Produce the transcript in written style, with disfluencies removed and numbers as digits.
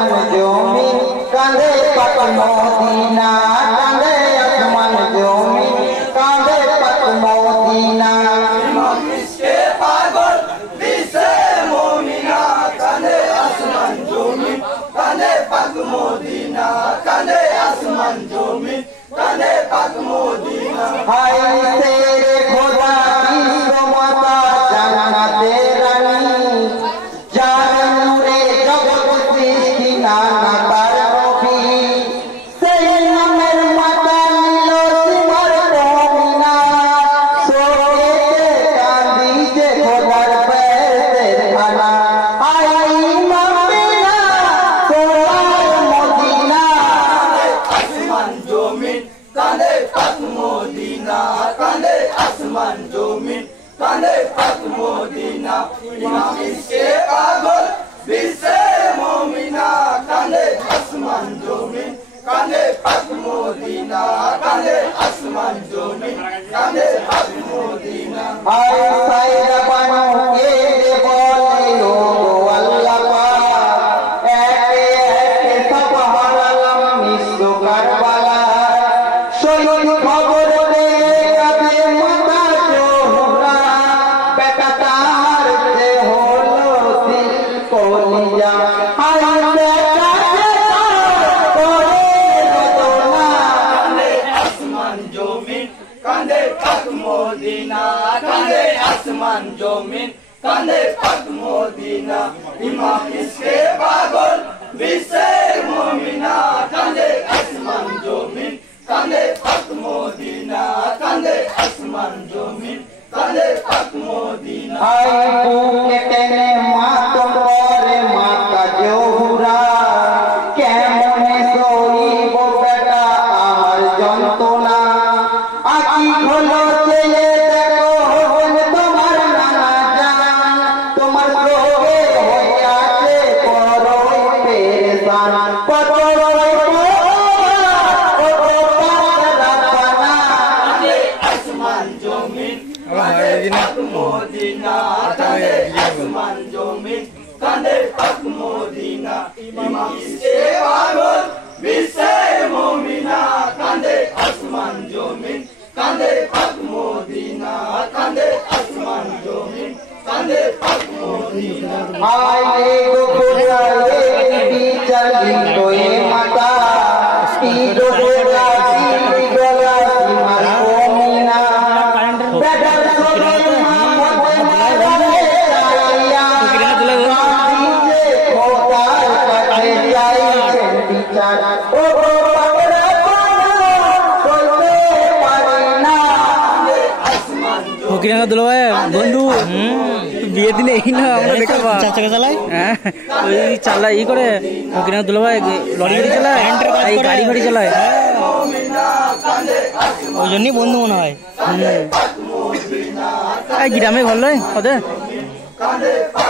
আসমান জমিন কাঁদে পাক মদিনা কাঁদে আসমান জমিন কাঁদে পাক মদিনা ইমাম ইশকে পাগল বিশ্বে মুমিনা কাঁদে আসমান জমিন কাঁদে পাক মদিনা কাঁদে আসমান জমিন কাঁদে পাক মদিনা হায় তেরে খোদা বিশ্ব মাতা জান্নাতে রানী যার নূরে জগৎ সৃষ্টি নানা তার নবী সেই নামের মাতা নীল সীমার মমিনা শোকেতে কাঁদি যে খোদার পেটের খানা হায় ইমাম বিনা সোয়ার মদিনা আসমান জমিন কাঁদে পাক মদিনা কাঁদে আসমান জমিন কাঁদে পাক মদিনা ইমাম ইশকে পাগল বিশ্বে মুমিনা কাঁদে আসমান জমিন কাঁদে পাক মদিনা কাঁদে আসমান জমিন কাঁদে পাক মদিনা হায় সাইরা বানু কে বলে ও আল্লাহ পাক একে একে সব হারালাম নিঃস্ব কারবালা শহীদ খবর পেয়ে কাঁদে মাতা জোহরা বেটা তার যে হলো দিল কলিজা হায় বেটা যে তার করে বেদনা কাঁদে আসমান জমিন কাঁদে পাক মদিনা কাঁদে আসমান জমিন কাঁদে পাক মদিনা ইমাম ইশকে পাগল বিশ্বে মুমিনা কাঁদে আসমান জমিন কাঁদে পাক মদিনা কাঁদে আসমান জমিন কাঁদে পাক মদিনা হায় বুকে টেনে মাতম করে মাতা জোহরা কেমনে সইব বেটা আমার যন্ত্রণা আকি হলো চেয়ে দেখো হন তোমার নানা জান তোমার চোখে হয়ে আছে বড়ই পেরেশান কত কাঁদে আসমান জমিন কাঁদে পাক মদিনা কাঁদে আসমান জমিন কাঁদে পাক মদিনা ইমাম ইশকে পাগল বিশ্বে মুমিনা কাঁদে আসমান জমিন কাঁদে পাক মদিনা কাঁদে আসমান জমিন কাঁদে পাক মদিনা আয়ে গো খোদা এই বিচার দিতো এ মাতা পিরো গোলা পিরি গলা সীমার কমিনা বেটার সরে মতে মারে আইয়া কাঁদিছে খোদার কাছে চাইছেন বিচার ও গো পাগলা বলতে পারি না আসমান ফকিরাঙ্গা দুলা ভাই বন্ধু বিয়ের দিনে এই না আমরা দেখাবা চাচা চালায় হ্যাঁ ওই চালায় ই করে ফকিরাঙ্গা দুলা ভাই লরি গাড়ি চালায় এই গাড়ি গাড়ি চালায় ওই জন্যই বন্ধু মনে হয়। এই গ্রামে ভালো ওদের কাঁদে পাক